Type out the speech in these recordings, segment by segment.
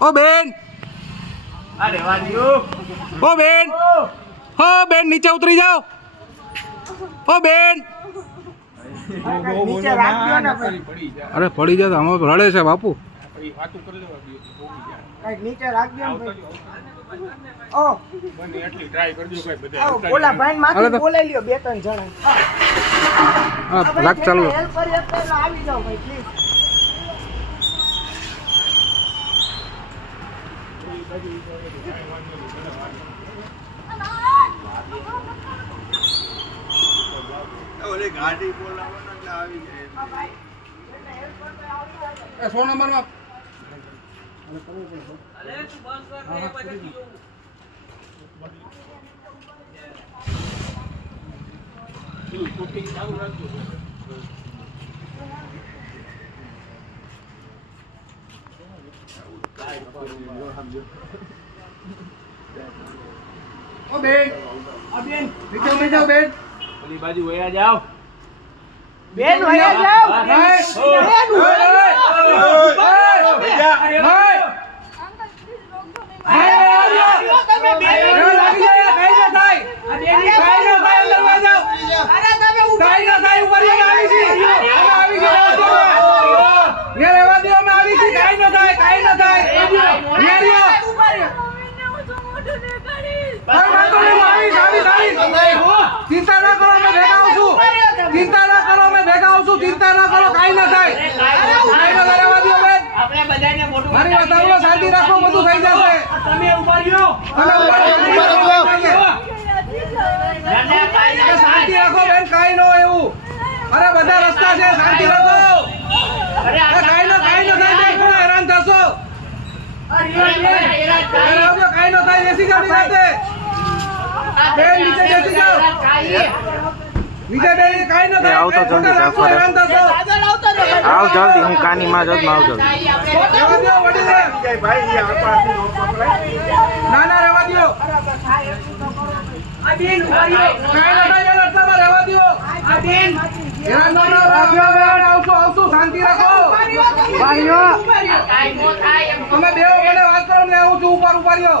ઓ બેન. ઓ બેન. હો બેન નીચે ઉતરી જાઓ. ઓ બેન. અરે પડી જાય તો આમાં રડે છે બાપુ. કાંઈક નીચે રાખજો ને ભાઈ. ઓ, આવો, ઓલા ભાઈને માથે હાલો તો. બોલાઈ લ્યો બે ત્રણ જણા હા રાખ ચાલુ રાખ. હેલ્પ કરી આપો એટલે આવી જાઓ ભાઈ પ્લીઝ એ સો નંબરમાં ઓ બેન આ બેન નીચે ઉતરી જાઓ બેન ઓલી બાજુ વયા જાઓ બેન વયા જાઓ ભાઈ. બેન વયા જાઓ. તમે બેન અરે તમે ઊભા ઊભા ચિંતા ના કરો મેં ભેગા આવું ચિંતા ના કરો મેં ભેગા આવું ચિંતા ના કરો કાઈ ના થાય. કાઈ મારી શાંતિ રાખો બધું થઈ જશે. તમે ઊભા રહ્યો તમે કાંઈ શાંતિ રાખો બેન કાઈ ન એવું. અરે બધા રસ્તા છે શાંતિ રાખો. અરે કાઈ ન કાઈ ન થાય. હેરાન થશો આવજો કાઈ ન થાય બેસી જાઓ ની સાથે બેન નીચે બેસી જાઓ નીચે બેસી કાઈ ન થાય આવતો જલ્દી જાફર. આવ જલ્દી હું કાની માં જલ્દી આવ જલ્દી. શાંતિ રાખો. તમે. રહ્યો. મને વાત કરો ને આવું છું ઉપર રહ્યો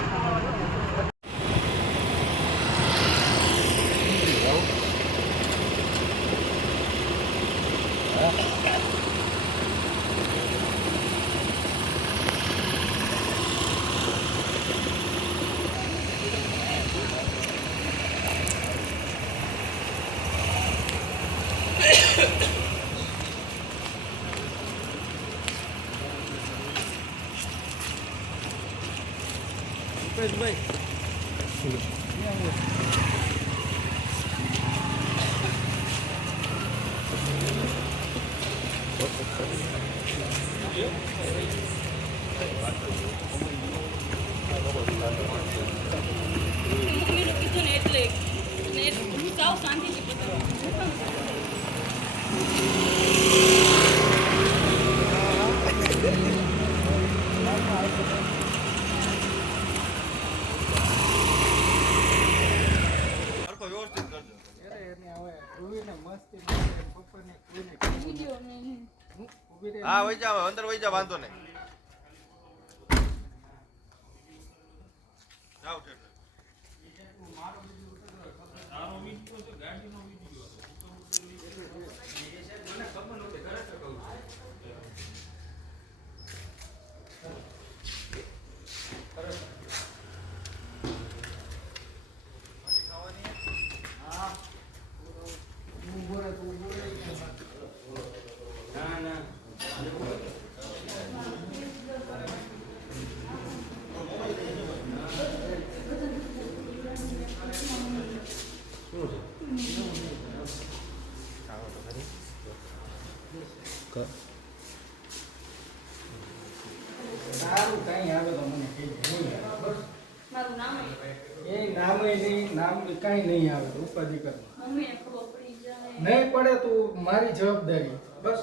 Fez bem. Sim. હા વઈ જાવ અંદર વહી જાવ વાંધો નહીં. મારું નામ નહીં નામે નહીં નામ કાંઈ નહીં આવે ઉપાધિ કર મમ્મીને ખબર પડી જાય નહીં પડે તું મારી જવાબદારી. બસ.